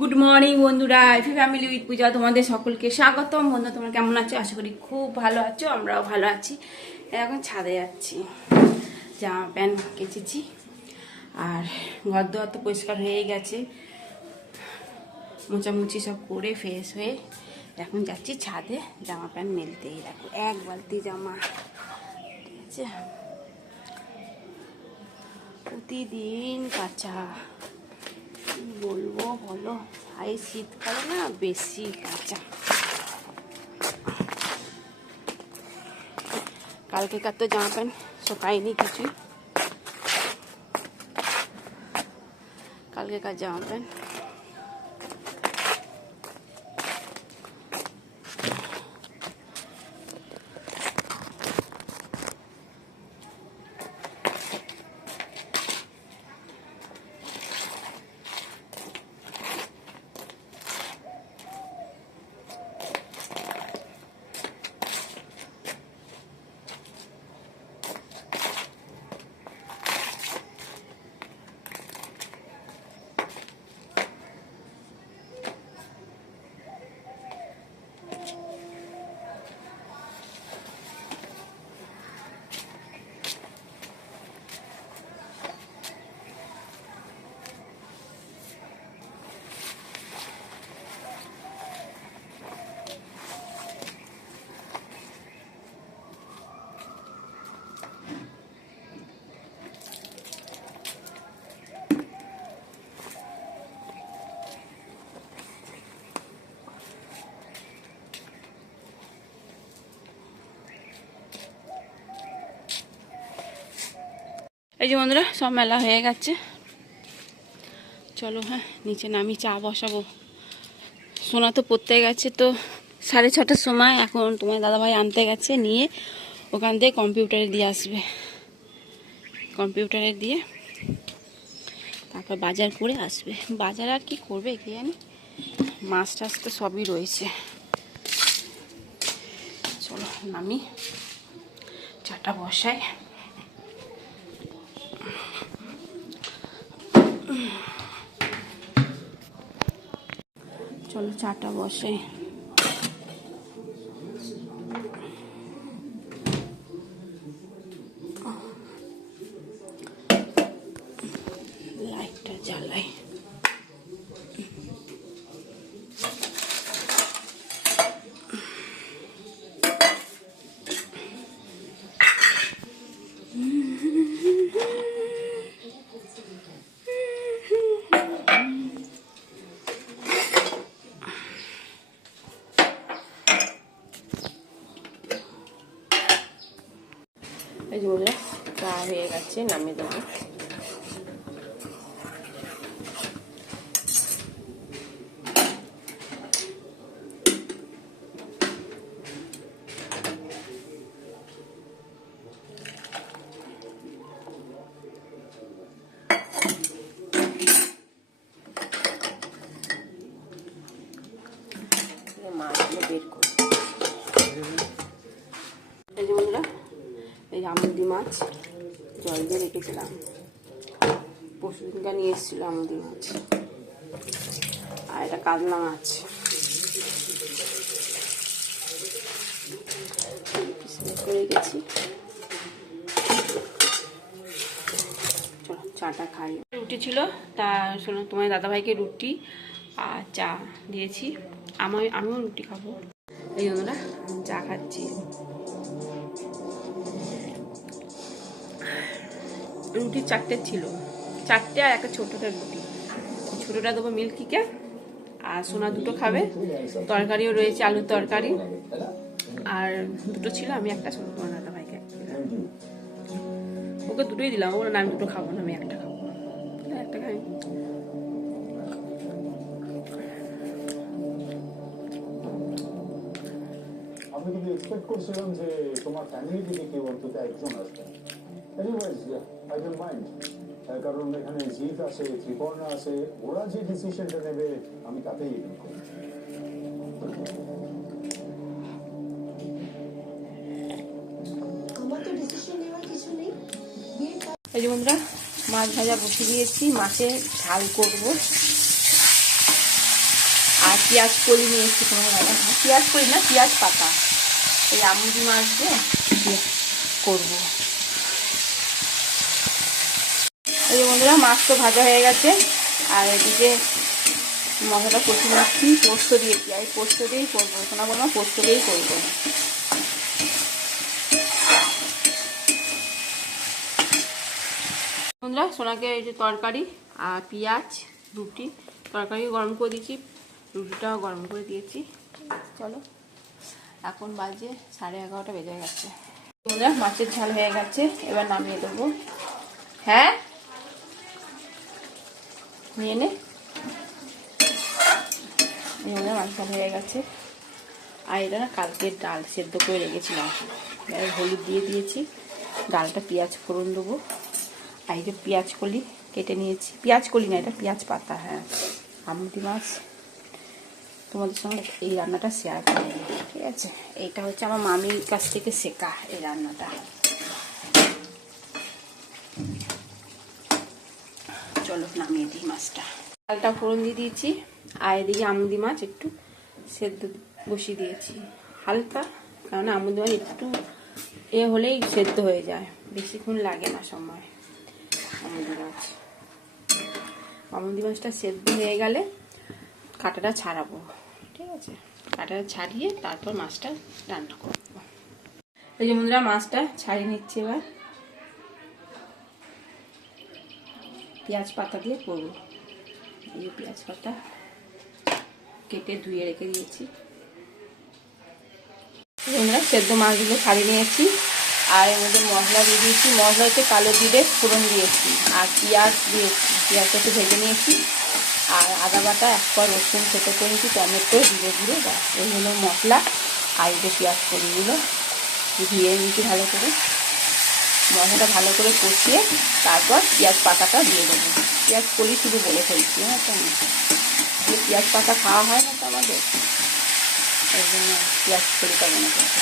Good morning বন্ধুরা, এফি family with পূজা তোমাদের সকলকে স্বাগতম। বন্ধু তোমরা কেমন আছো? আশা করি খুব ভালো আছো, আমরাও ভালো আছি। এখন ছাদে যাচ্ছি, জামা প্যান্ট কেচেছি আর ঘর দুয়ার তো পরিষ্কার হয়ে গেছে, মোচামুচি সব করে ফ্রেশ হয়ে এখন যাচ্ছি ছাদে জামা প্যান্ট মেলতেই। দেখো এক বালতি জামা, ঠিক আছে, প্রতিদিন কাচা। বলবো বলো, এই শীতকালে না বেশি কাঁচা। কালকেকার তো জামা প্যান্ট শুকায়নি কিছুই, কালকেকার জামা প্যান্ট। এই যে বন্ধুরা, সব মেলা হয়ে গেছে, চলো হ্যাঁ নিচে নামি, চা বসাবো। সোনা তো পড়তে গেছে, তো 6:30টার সময় এখন তোমার দাদাভাই আনতে গেছে, নিয়ে ওখান থেকে কম্পিউটারে দিয়ে আসবে। কম্পিউটারে দিয়ে তারপর বাজার করে আসবে। বাজার আর কি করবে কে জানি, মাছ টাছ তো সবই রয়েছে। চলো নামি, চাটা বসাই। চলো চাটা বসে। লাইটটা জ্বালাই। এই যে বলে চা হয়ে গেছে, নামিয়ে দেবো। মাছগুলো বের করি। এই যে বন্ধুরা, এই আমুদি মাছ জল দিয়ে রেখেছিলাম, পরশুদিনকার নিয়ে এসেছিল আমুদি মাছ। আর এটা কাতলা মাছ, করে গেছি। চলো চাটা খাই। রুটি ছিল, তা শোনো তোমার দাদাভাইকে রুটি আর চা দিয়েছি, আমিও রুটি খাবো। এই জন্য চা খাচ্ছি। রুটি 4টে ছিল, 4টে আর একটা ছোটোটা রুটি। ছোটোটা দেবো মিল্কিকে, আর সোনা 2টো খাবে। তরকারিও রয়েছে, আলুর তরকারি, আর 2টো ছিল, আমি একটা ছোটো তোমার দাদা ভাইকে দিলাম। ওকে 2টোই দিলাম, ও না আমি 2টো খাবো না, আমি একটা খাবো, একটা খাই। আমি কিন্তু এক্সপেক্ট করছিলাম যে তোমার ফ্যামিলি থেকে কেউ অন্তত একজন আসবে। এনিওয়েজ আই ডোন্ট মাইন্ড, কারণ এখানে জিৎ আছে, ত্রিপর্ণা আছে, ওরা যে ডিসিশনটা নেবে আমি তাতেই এগ্রি করি। আমার তো ডিসিশন নেওয়ার কিছু নেই। এই যে বন্ধুরা, মাছ ভাজা বসিয়ে দিয়েছি, মাছের ঝাল করবো। আর পেঁয়াজ কলি নিয়ে এসেছি তোমার দাদা, পেঁয়াজ কলি না, পেঁয়াজ পাতা, এই আমুদি মাছ দিয়ে করবো। এই যে বন্ধুরা মাছ তো ভাজা হয়ে গেছে, আর এদিকে মশলাটা কষে নিচ্ছি, পোস্ত দিয়েছি, আর পোস্ত দিয়েই করবো, সোনা বললাম পোস্ত দিয়েই করবো। বন্ধুরা সোনাকে এই যে তরকারি আর পেঁয়াজ রুটি, তরকারিও গরম করে দিয়েছি, রুটিটাও গরম করে দিয়েছি। চলো এখন বাজে 11:30 বেজে গেছে। বন্ধুরা মাছের ঝাল হয়ে গেছে, এবার নামিয়ে দেবো। হ্যাঁ নিয়ে নে। মাছ ঝাল হয়ে গেছে। আর এটা না কালকের ডাল সেদ্ধ করে রেখেছিলাম, হলুদ দিয়ে দিয়েছি, ডালটা পেঁয়াজ ফোড়ন দেবো। আর এই যে পেঁয়াজ কলি কেটে নিয়েছি, পেঁয়াজ কলি না এটা পেঁয়াজ পাতা। হ্যাঁ আমুদি মাছ তোমাদের সঙ্গে এই রান্নাটা শেয়ার করে দিই, ঠিক আছে। এইটা হচ্ছে আমার মামির কাছ থেকে শেখা এই রান্নাটা। চলো নামিয়ে দিই মাছটা। ডালটা ফোড়ন দিয়ে দিয়েছি, আর এদিকে আমুদি মাছ একটু সেদ্ধ বসিয়ে দিয়েছি হালকা, কারণ আমুদি মাছ একটু এ হলেই সেদ্ধ হয়ে যায়, বেশিক্ষণ লাগে না সময়। আমুদি মাছটা সেদ্ধ হয়ে গেলে কাঁটাটা ছাড়াবো, ঠিক আছে। কাঁটাটা ছাড়িয়ে তারপর মাছটা রান্না করবো। এই যে বন্ধুরা মাছটা ছাড়িয়ে নিচ্ছি, এবার পেঁয়াজ পাতা দিয়ে করবো। এই যে পেঁয়াজ পাতা কেটে ধুয়ে রেখে দিয়েছি। বন্ধুরা সেদ্ধ মাছগুলো ছাড়িয়ে নিয়েছি, আর এর মধ্যে মশলা দিয়ে দিয়েছি। মশলাতে কালো জিরে ফোড়ন দিয়েছি, আর পেঁয়াজ দিয়েছি, পেঁয়াজটা একটু ভেজে নিয়েছি, আর আদা বাটা, 1 কোয়া রসুন ছোটো করে নিয়েছি, টমেটো, জিরে গুঁড়ো, ব্যাস এই হলো মশলা। আর এই যে পেঁয়াজ কলিগুলো ধুয়ে নিয়েছি ভালো করে। মশলাটা ভালো করে কষিয়ে তারপর পেঁয়াজ পাতাটা দিয়ে দেবো। পেঁয়াজ কলি শুধু বলে ফেলছি, হ্যাঁ তো পেঁয়াজ পাতা খাওয়া হয় না তো আমাদের, এই জন্য পেঁয়াজ কলিটা মনে করতে।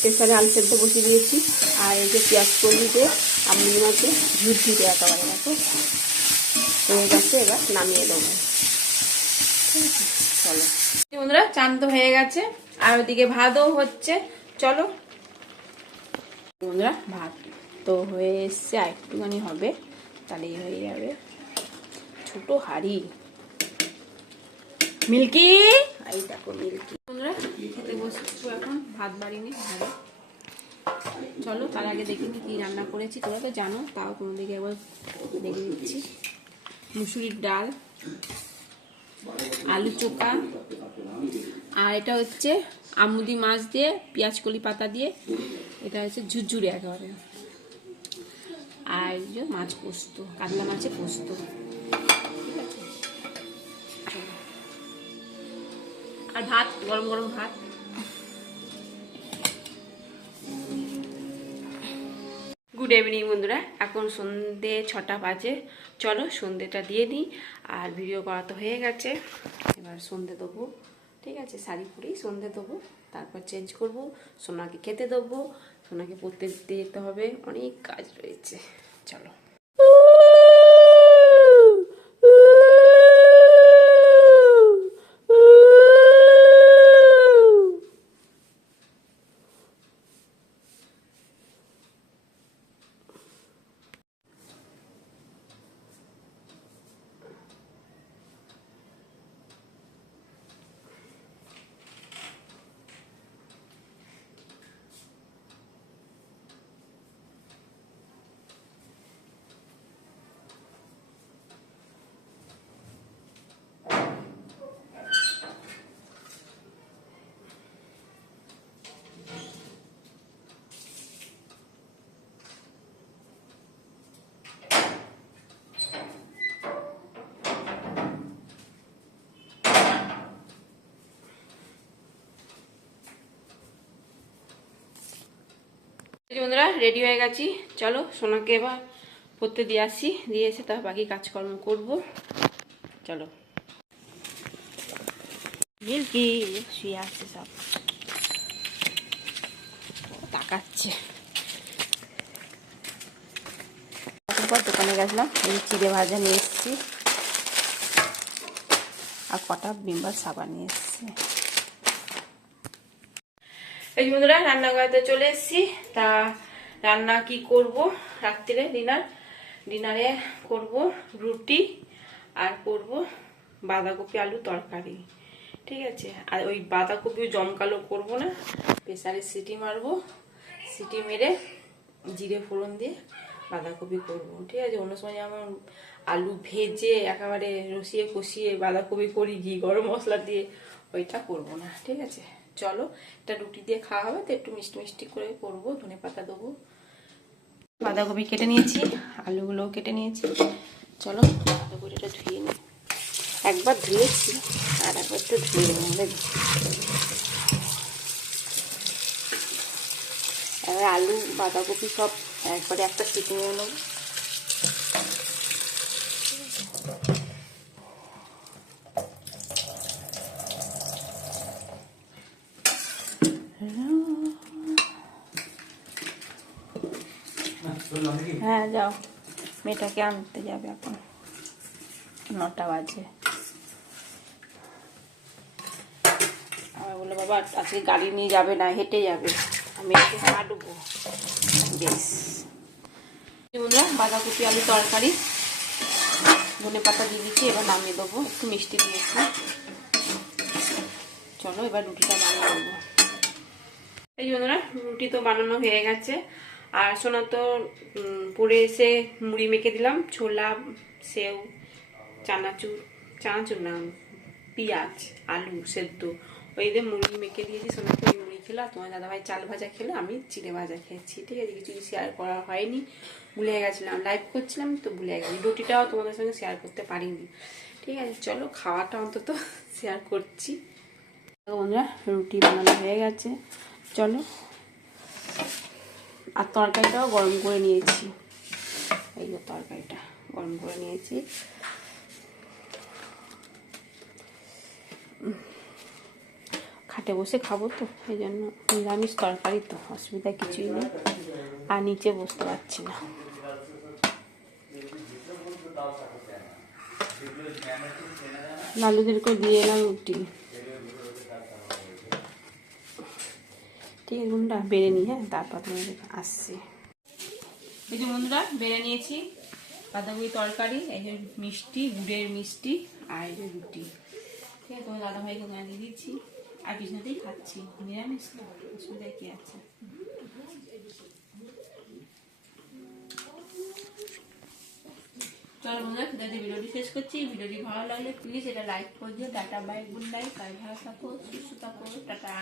প্রেসারে আলু সেদ্ধ বসিয়ে দিয়েছি, আর এই যে পেঁয়াজ কলি দিয়ে আমুদি মাছে ঝুট ঝুটে একেবারে দেখো হয়ে গেছে, এবার নামিয়ে দেবো। চলো বন্ধুরা চান তো হয়ে গেছে, আর ওদিকে ভাতও হচ্ছে। চলো বন্ধুরা ভাত তো হয়ে এসছে, আর একটুখানি হবে তাহলেই হয়ে যাবে। ছোট হাঁড়ি মিল্কি, এই দেখো মিল্কি। বন্ধুরা খেতে বসেছো, এখন ভাত বাড়িনি ভালো। চলো তার আগে দেখিনি কি রান্না করেছি, তোমরা তো জানো, তাও তোমাদেরকে একবার দেখে দিচ্ছি। মুসুরির ডাল, আলু চোখা, আর এটা হচ্ছে আমুদি মাছ দিয়ে পেঁয়াজ কলি পাতা দিয়ে, এটা হচ্ছে ঝুরঝুরে একেবারে। আর এই যে মাছ পোস্ত, কাতলা মাছের পোস্ত, ঠিক আছে। আর ভাত, গরম গরম ভাত। গুড ইভিনিং বন্ধুরা, এখন সন্ধ্যে 6টা বাজে। চলো সন্ধ্যেটা দিয়ে নিই, আর ভিডিও করা তো হয়ে গেছে, এবার সন্ধ্যে দেবো, ঠিক আছে। শাড়ি পরেই সন্ধ্যে দেবো, তারপর চেঞ্জ করব, সোনাকে খেতে দেবো, সোনাকে পড়তে দিতে যেতে হবে, অনেক কাজ রয়েছে। চলো বন্ধুরা রেডি হয়ে গেছি, চলো সোনাকে এবার পড়তে দিয়ে আসি, দিয়ে এসে তার বাকি কাজকর্ম করব। চলো মিল্কি শুয়ে আসছে, সব তাকাচ্ছে। তারপর দোকানে গেছিলাম, এই চিড়ে ভাজা নিয়ে এসেছি, আর কটা বিম্বার সাবান নিয়ে এসেছি। এই বন্ধুরা রান্নাঘরেতে চলে এসেছি। তা রান্না কি করব রাত্রিরে ডিনারে করব রুটি আর করব বাঁধাকপি আলু তরকারি, ঠিক আছে। আর ওই বাঁধাকপি জমকালো করব না, প্রেসারে সিটি মারবো, সিটি মেরে জিরে ফোড়ন দিয়ে বাঁধাকপি করব, ঠিক আছে। অন্য সময় যেমন আলু ভেজে একেবারে রসিয়ে কষিয়ে বাঁধাকপি করি ঘি গরম মশলা দিয়ে, ওইটা করব না, ঠিক আছে। চলো, এটা রুটি দিয়ে খাওয়া হবে তো একটু মিষ্টি মিষ্টি করে করবো, ধনে পাতা দেবো। বাঁধাকপি কেটে নিয়েছি, আলুগুলোও কেটে নিয়েছি। চলো বাঁধাকপিটা ধুয়ে নিই, একবার ধুয়েছি আর একবার তো ধুয়ে নেবো। এবার আলু বাঁধাকপি সব একবারে একটা সিটি নিয়ে নেবো। হ্যাঁ যাও, মেয়েটাকে আনতে যাবে এখন, 9টা বাজে। আমার বললো বাবা আজকে গাড়ি নিয়ে যাবে না, হেঁটে যাবে, আমি একটু হাঁটবো। বেশ বন্ধুরা, বাঁধাকপি আলু তরকারি ধনে পাতা দিয়ে দিচ্ছি, এবার নামিয়ে দেবো, একটু মিষ্টি দিয়েছি। চলো এবার রুটিটা বানিয়ে দেবো। এই বন্ধুরা রুটি তো বানানো হয়ে গেছে, আর সোনা তো পরে এসে মুড়ি মেখে দিলাম, ছোলা সেও চানাচুর না পেঁয়াজ আলু সেদ্ধ ওই দিয়ে মুড়ি মেখে দিয়েছি। সোনাকে ওই মুড়ি খেলো, তোমার দাদাভাই চাল ভাজা খেলো, আমি চিড়ে ভাজা খেয়েছি, ঠিক আছে। কিছু শেয়ার করা হয়নি, ভুলে গেছিলাম, লাইভ করছিলাম তো ভুলে গেছি। রুটিটাও তোমাদের সঙ্গে শেয়ার করতে পারিনি, ঠিক আছে। চলো খাওয়াটা অন্তত শেয়ার করছি। বন্ধুরা রুটি বানানো হয়ে গেছে, চলো। আর তরকারিটাও গরম করে নিয়েছি, এই যে তরকারিটা গরম করে নিয়েছি। খাটে বসে খাবো তো, এই জন্য নিরামিষ তরকারি তো অসুবিধা কিছুই নেই, আর নিচে বসতে পারছি না। লালুদেরকে দিয়ে এলাম রুটি, ঠিক আছে বন্ধুরা, বেড়ে নিই, হ্যাঁ তারপর তোমাদের আসছি। এই যে বন্ধুরা বেড়ে নিয়েছি বাঁধাকপি তরকারি, এই যে মিষ্টি গুড়ের মিষ্টি, আর এই যে রুটি, ঠিক আছে। তোমার দাদাভাইকে জানিয়ে দিচ্ছি, আর বিছানাতেই খাচ্ছি, নিরামিষ তো অসুবিধা কি আছে। চলো বন্ধুরা, খেতে ভিডিওটি শেষ করছি। ভিডিওটি ভালো লাগলে প্লিজ এটা লাইক করে দিও। টাটা বাই, গুড নাইট, ভালো থাকো, সুস্থ থাকো, টাটা।